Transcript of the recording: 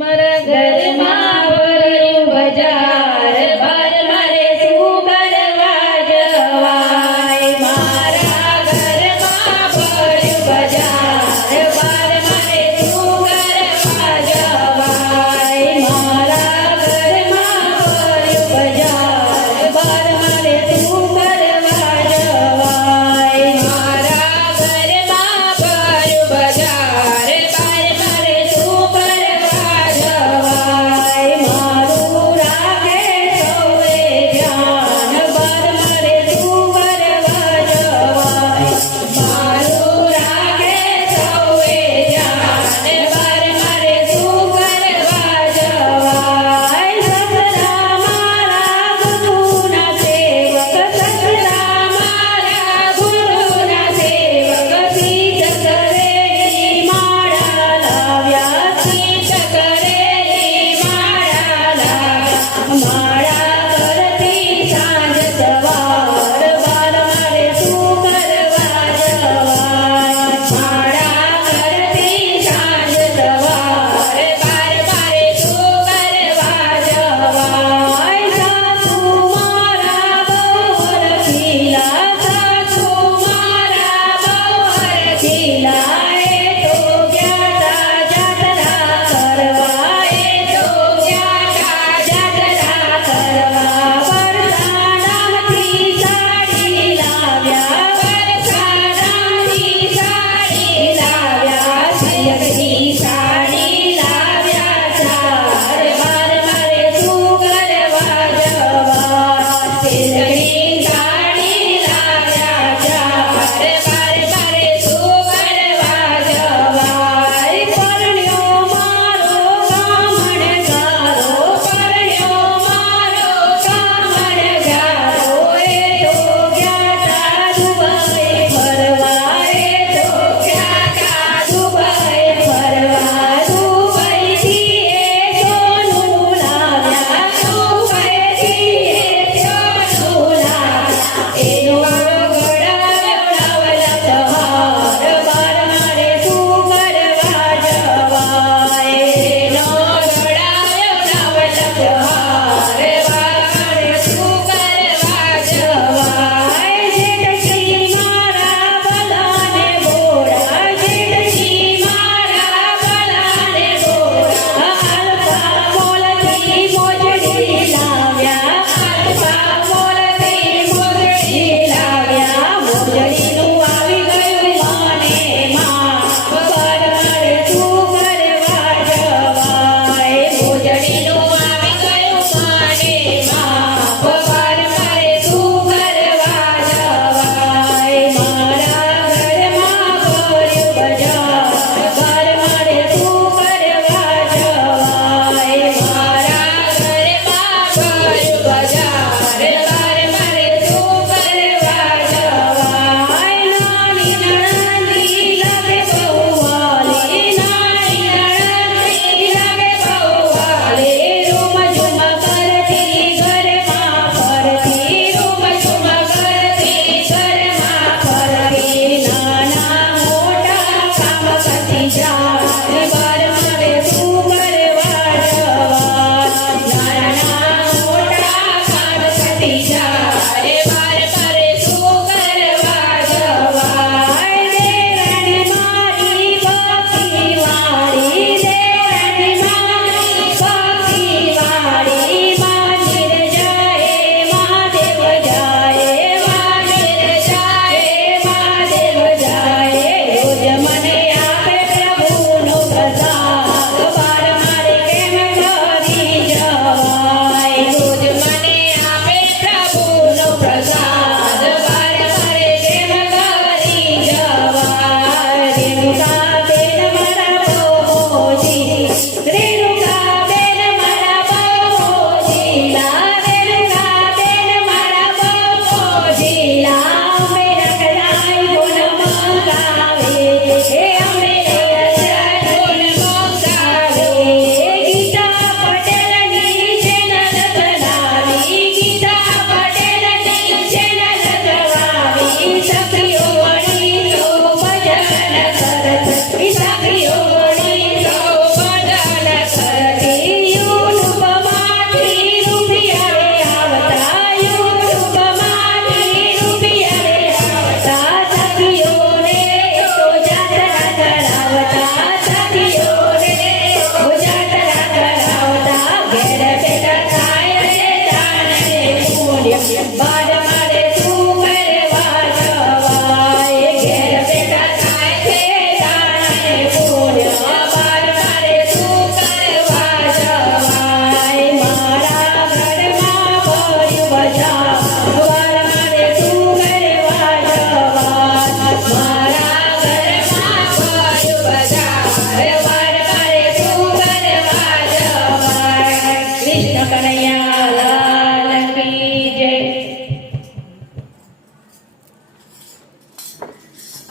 મારા ઘરમાં ભર્યું બજાર, બાર મારે શું કરવા જવાય. મારા ઘરમાં ભર્યું બજાર, બાર મારે શું કરવા જવાય. મારા ઘરમાં ભર્યું બજાર, બાર મારે શું કરવા જવાય. મારા ઘરમાં ભર્યું બજાર, બાર મારે શું કરવા જવાય. મારું રાખે સૌએ ધ્યાન, બાર મારે શું કરવા જવાય. મારું રાખે સૌએ ધ્યાન, બાર મારે શું કરવા જવાય. સસરા મારા ગુરુના સેવક, સસરા મારા ગુરુના સેવક, શીત કરેલી માળા લાવ્યા, શીત કરેલી માળા લાવ્યા. માળા કરતી સાંજ સવાર, બાર મારે શું કરવા જવાય. માળા કરતી સાંજ સવાર, બાર મારે શું કરવા જવાય. સાસુ મારા બહુ હરખીલા, સાસુ મારા બહુ હરખીલા, એ તો ગયા તા જાત્રા કરવા, એ તો ગયા તા જાત્રા કરવા. વરસાડામાંથી સાડી લાવ્યા, વરસાડામાંથી સાડી લાવ્યા.